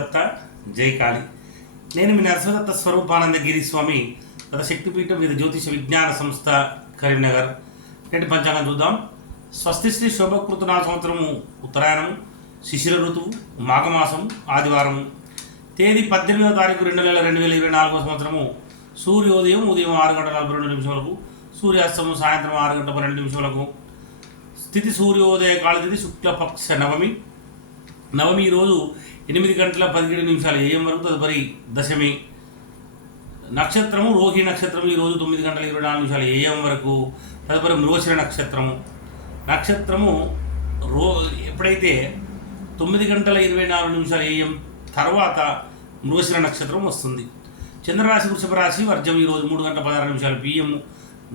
దత్త జై కాళి. నేను మీ నరసింహదత్త స్వరూపానందగిరి స్వామి గత శక్తిపీఠం మీద జ్యోతిష విజ్ఞాన సంస్థ కరీంనగర్. నేటి పంచాంగం చూద్దాం. స్వస్తి శ్రీ శోభకృతనామ సంవత్సరము ఉత్తరాయణం, శిశిర ఋతువు, మాఘమాసం, ఆదివారం. తేదీ 18వ తారీఖు 2024 సంవత్సరము. సూర్యోదయం ఉదయం 6:42 సూర్యాస్తమం సాయంత్రం 6:12 స్థితి సూర్యోదయ కాళతిథి శుక్లపక్ష నవమి. నవమి ఈరోజు 8:17 AM వరకు. తదుపరి దశమి. నక్షత్రము రోహిణి నక్షత్రం ఈరోజు 9:24 AM వరకు. తదుపరి మృగశిర నక్షత్రము. నక్షత్రము ఎప్పుడైతే 9:24 AM తర్వాత మృగశిర నక్షత్రం వస్తుంది. చంద్రరాశి వృషభ రాశి. వర్జం ఈరోజు 3:16 PM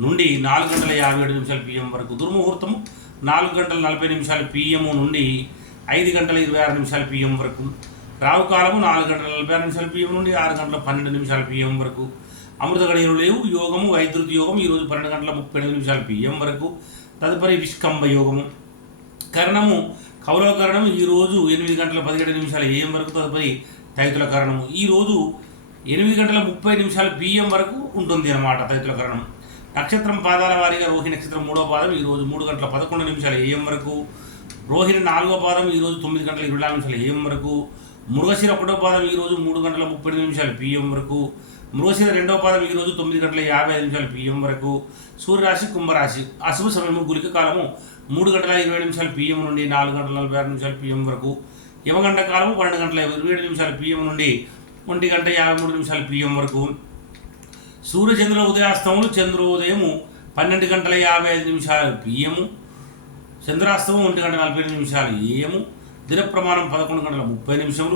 నుండి 4:57 PM వరకు. దుర్ముహూర్తము 4:40 PM నుండి 5:26 PM వరకు. రావుకాలము 4:46 PM నుండి 6:12 PM వరకు. అమృత గడియలు లేవు. యోగము వైద్యుతి యోగం ఈరోజు 12:37 PM వరకు. తదుపరి విష్కంభ యోగము. కరణము కౌలవ కరణము ఈరోజు 8:17 AM వరకు. తదుపరి తైతుల కరణము ఈరోజు 8:30 PM వరకు ఉంటుంది అన్నమాట. తైతుల కరణం. నక్షత్రం పాదాల వారీగా రోహిణి నక్షత్రం 3వ పాదం ఈరోజు 3:11 AM వరకు. రోహిణి 4వ పాదం ఈరోజు 9:24 AM వరకు. మృగశిర 1వ పాదం ఈరోజు 3:30 PM వరకు. మృగశిర 2వ పాదం ఈరోజు 9:55 PM వరకు. సూర్యరాశి కుంభరాశి. అశుభ సమయము గుళిక కాలము 3:20 PM నుండి 4:46 PM వరకు. యమగంట కాలము 12:27 PM నుండి 1:53 PM వరకు. సూర్యచంద్రుల ఉదయాస్తములు చంద్రోదయము 12:55 PM. చంద్రాస్తమం 1:47 AM. దిన ప్రమాణం 11:30.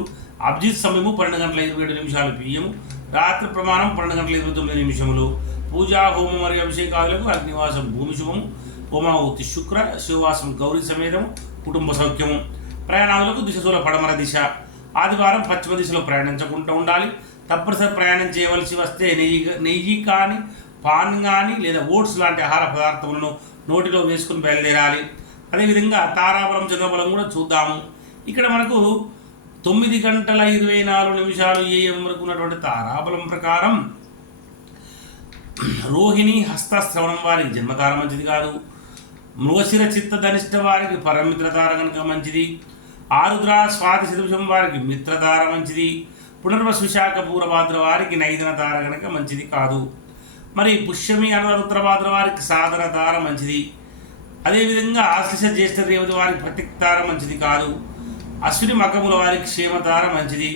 అభిజిత్ సమయము 12:27 PM. రాత్రి ప్రమాణం 12:29. పూజా హోమం మరియు అభిషేకాదులకు అగ్నివాసం భూమి శుభము. హోమావతి శుక్ర. శివవాసం గౌరీ సమేతము. కుటుంబ సౌఖ్యము. ప్రయాణాలకు దిశలో పడమర దిశ. ఆదివారం పశ్చిమ దిశలో ప్రయాణించకుండా ఉండాలి. తప్పనిసరి ప్రయాణం చేయవలసి వస్తే నెయ్యి కానీ, పాన్ కానీ లేదా ఓట్స్ లాంటి ఆహార పదార్థములను నోటిలో వేసుకుని బయలుదేరాలి. అదేవిధంగా తారాబలం చంద్రబలం కూడా చూద్దాము. ఇక్కడ మనకు 9:24 AM వరకు ఉన్నటువంటి తారాబలం ప్రకారం రోహిణి హస్త శ్రవణం వారికి జన్మతార మంచిది కాదు. మృగశిర చిత్త ధనిష్ట వారికి పరమిత్రతార కనుక మంచిది. ఆరుద్ర స్వాతి శతభిషం వారికి మిత్రతార మంచిది. పునర్వసు విశాఖ పూర్వభాద్ర వారికి నైదన తార కనుక మంచిది కాదు. మరి పుష్యమి అనురాధ ఉత్తరభాద్ర వారికి సాధన తార మంచిది. అదేవిధంగా ఆశ్లేష జ్యేష్ఠ రేవతి వారికి ప్రతిక్తార మంచిది కాదు. అశ్విని మకముల వారికి క్షేమతార మంచిది.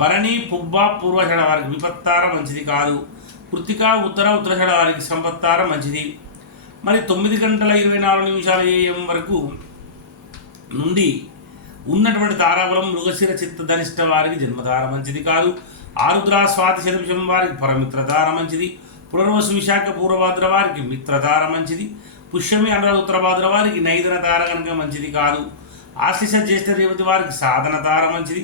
భరణి పుబ్బ పూర్వషడ వారికి విపత్తార మంచిది కాదు. కృతిక ఉత్తరషడ వారికి సంపత్తార మంచిది. మరి 9:24 AM వరకు నుండి ఉన్నటువంటి తారాబలం మృగశిర చిత్త ధనిష్ట వారికి జన్మతార మంచిది కాదు. ఆరుద్ర స్వాతి శతభిషం వారికి పరమిత్రతార మంచిది. పునర్వసు విశాఖ పూర్వభాద్ర వారికి మిత్రతార మంచిది. పుష్యమి అనురాధ ఉత్తరభాద్ర వారికి నైదన తార కనుక మంచిది కాదు. ఆశ్లేష జ్యేష్ఠ రేవతి వారికి సాధన తార మంచిది.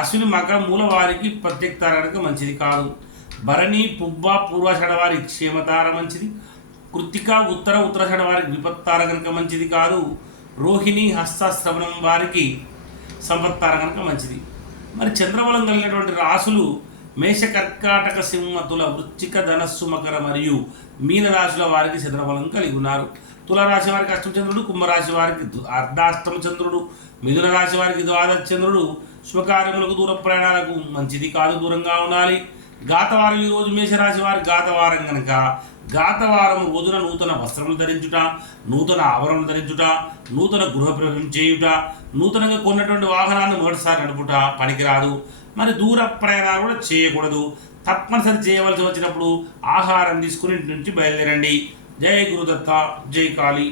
అశ్విని మక మూల వారికి ప్రత్యక్తార కనుక మంచిది కాదు. భరణి పుబ్బ పూర్వషడ వారికి క్షేమతార మంచిది. కృత్తిక ఉత్తరషడ వారికి విపత్తార కనుక మంచిది కాదు. రోహిణి హస్త శ్రవణం వారికి సంపత్తార కనుక మంచిది. మరి చంద్రబలం కలిగినటువంటి రాశులు మేష కర్కాటక సింహ తుల వృశ్చిక ధనస్సు మకర మరియు మీన రాశుల వారికి చంద్రబలం కలిగి ఉన్నారు. తులారాశి వారికి అష్టమ చంద్రుడు, కుంభరాశి వారికి అర్ధాష్టమ చంద్రుడు, మిథున రాశి వారికి ద్వాదశ చంద్రుడు. శుభకార్యములకు దూర ప్రయాణాలకు మంచిది కాదు, దూరంగా ఉండాలి. గాతవారం ఈరోజు మేషరాశి వారికి గాతవారం కనుక గాతవారం రోజున నూతన వస్త్రములు ధరించుట, నూతన ఆవరణలు ధరించుట, నూతన గృహప్రవేశం చేయుట, నూతనంగా కొన్నటువంటి వాహనాన్ని మొదటిసారి నడుపుట పనికిరాదు. మరి దూర ప్రయాణాలు కూడా చేయకూడదు. తప్పనిసరి చేయవలసి వచ్చినప్పుడు ఆహారం తీసుకుని ఇంటి నుంచి బయలుదేరండి. జై గురుదత్త జై కాళీ.